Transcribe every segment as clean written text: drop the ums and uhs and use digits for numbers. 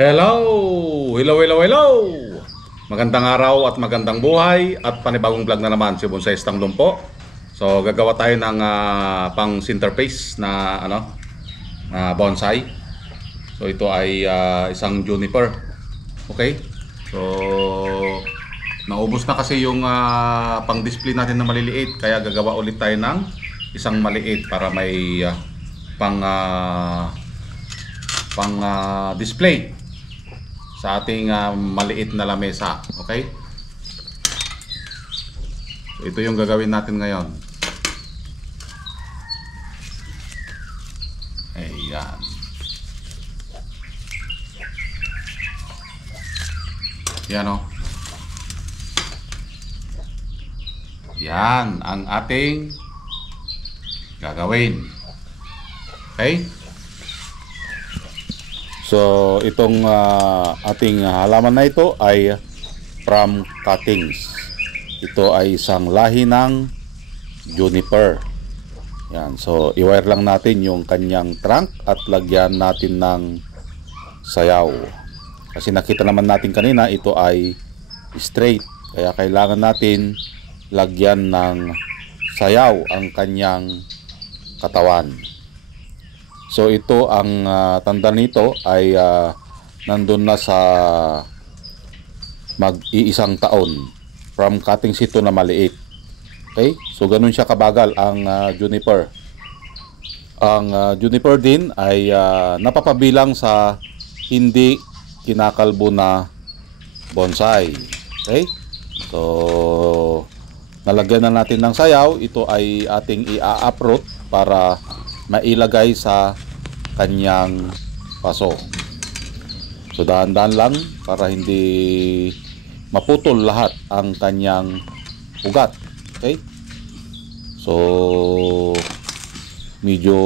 Hello! Hello, hello, hello! Magandang araw at magandang buhay at panibagong vlog na naman si Bonsai Tanglong po. So gagawa tayo ng pang centerpiece na bonsai. So ito ay isang juniper. Okay? So naubos na kasi yung pang display natin na maliliit, kaya gagawa ulit tayo ng isang maliit para may pang display sa ating maliit na lamesa. Okay? So, ito yung gagawin natin ngayon. Ayan. Yan o. Yan ang ating gagawin. Okay? So itong ating halaman na ito ay from cuttings. Ito ay isang lahi ng juniper. Yan. So i-wire lang natin yung kanyang trunk at lagyan natin ng sayaw. Kasi nakita naman natin kanina ito ay straight. Kaya kailangan natin lagyan ng sayaw ang kanyang katawan. So ito ang tanda nito ay nandun na sa mag-iisang taon from cuttings ito na maliit. Okay? So ganun siya kabagal ang juniper. Ang juniper din ay napapabilang sa hindi kinakalbo na bonsai. Okay? So nalagyan na natin ng sayaw. Ito ay ating i-uproot para mailagay sa kanyang paso. So dahan-dahan lang para hindi maputol lahat ang kanyang ugat. Okay? So medyo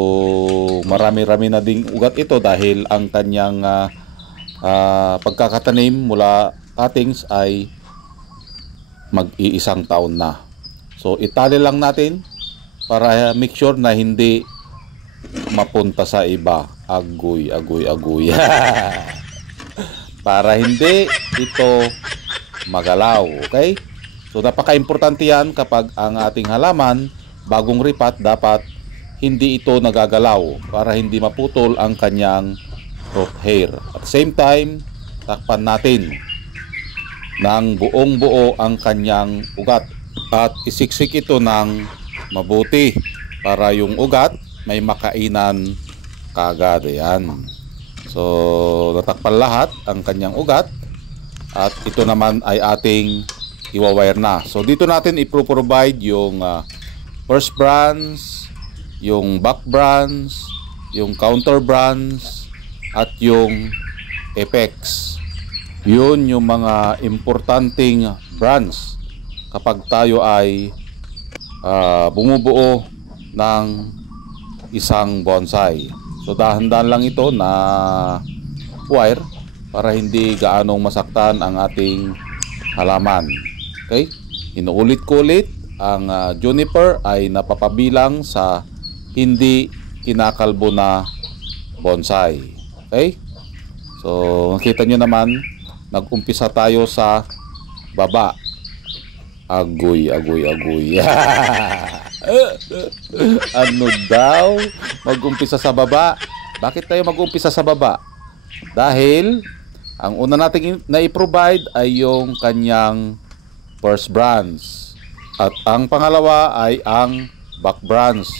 marami-rami na ding ugat ito dahil ang kanyang pagkakatanim mula cuttings ay mag-iisang taon na. So itali lang natin para make sure na hindi mapunta sa iba. Agoy. Para hindi ito magalaw. Okay? So napaka-importante yan kapag ang ating halaman bagong ripat, dapat hindi ito nagagalaw para hindi maputol ang kanyang root hair. At the same time, takpan natin ng buong buo ang kanyang ugat at isiksik ito ng mabuti para yung ugat may makainan kagad. Ayan. So natakpan lahat ang kanyang ugat at ito naman ay ating iwawire na. So dito natin ipro-provide yung first branch, yung back branch, yung counter branch at yung apex. Yun yung mga importanteng branch kapag tayo ay bumubuo ng isang bonsai. So dahan-dahan lang ito na wire para hindi gaanong masaktan ang ating halaman. Okay? Inuulit ko ulit, ang juniper ay napapabilang sa hindi kinakalbo na bonsai. Okay? So nakita nyo naman, nag-umpisa tayo sa baba. Agoy. Ano daw? Mag-umpisa sa baba. Bakit tayo mag-umpisa sa baba? Dahil ang una natin na-provide ay yung kanyang first branch. At ang pangalawa ay ang back branch,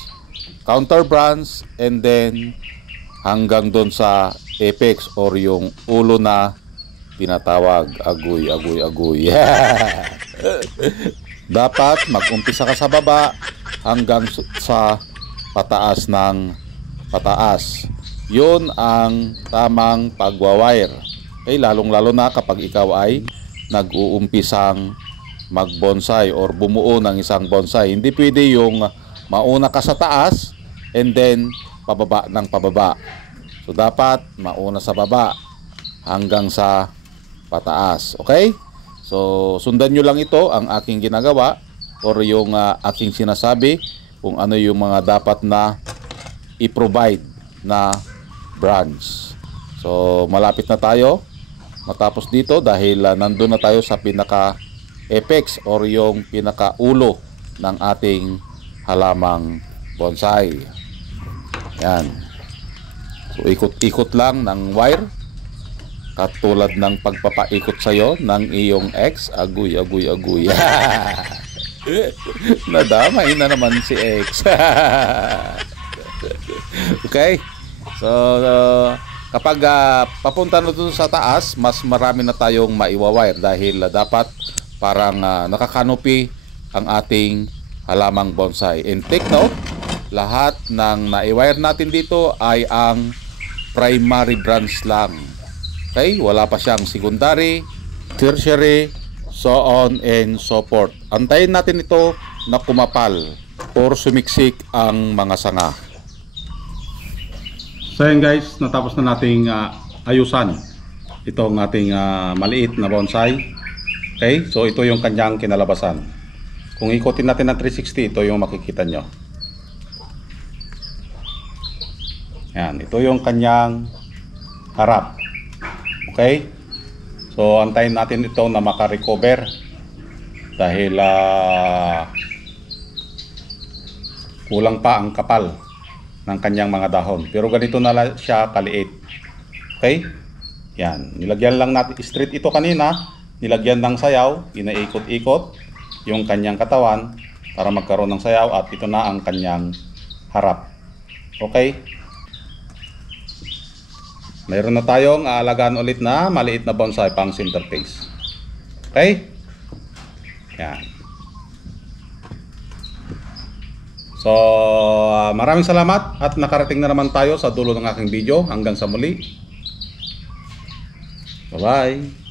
counter branch, and then hanggang doon sa apex or yung ulo na tinatawag. Agoy. Dapat mag-umpisa ka sa baba hanggang sa pataas ng pataas. Yun ang tamang pagwawire. Okay, lalong-lalo na kapag ikaw ay nag-uumpisang mag-bonsai or bumuo ng isang bonsai. Hindi pwede yung mauna ka sa taas and then pababa ng pababa. So dapat mauna sa baba hanggang sa pataas. Okay? So sundan nyo lang ito ang aking ginagawa or yung aking sinasabi kung ano yung mga dapat na i-provide na branch. So malapit na tayo matapos dito dahil nandun na tayo sa pinaka apex or yung pinaka ulo ng ating halamang bonsai. Yan. So ikot-ikot lang ng wire katulad ng pagpapaikot sa'yo ng iyong ex. Aguy. Nadamay na naman si ex. Okay. So kapag papunta na dun sa taas, mas marami na tayong maiwawire dahil dapat parang nakakanopi ang ating halamang bonsai. And take note, lahat ng naiwire natin dito ay ang primary branch lang. Okay? Wala pa siyang secondary, tertiary, so on and so forth. Antayin natin ito na kumapal or sumiksik ang mga sanga. So yan guys, natapos na nating ayusan itong ating maliit na bonsai. Okay, so ito yung kanyang kinalabasan. Kung ikotin natin ng 360, ito yung makikita nyo. Yan, ito yung kanyang harap. Okay, so antayin natin ito na makarecover dahil kulang pa ang kapal ng kanyang mga dahon, pero ganito na lang siya kaliit. Okay, yan, nilagyan lang natin straight ito kanina, nilagyan ng sayaw, inaikot-ikot yung kanyang katawan para magkaroon ng sayaw at ito na ang kanyang harap. Okay, mayroon na tayong aalagaan ulit na maliit na bonsai pang centerpiece. Okay, yan. So, maraming salamat at nakarating na naman tayo sa dulo ng aking video. Hanggang sa muli. Bye-bye.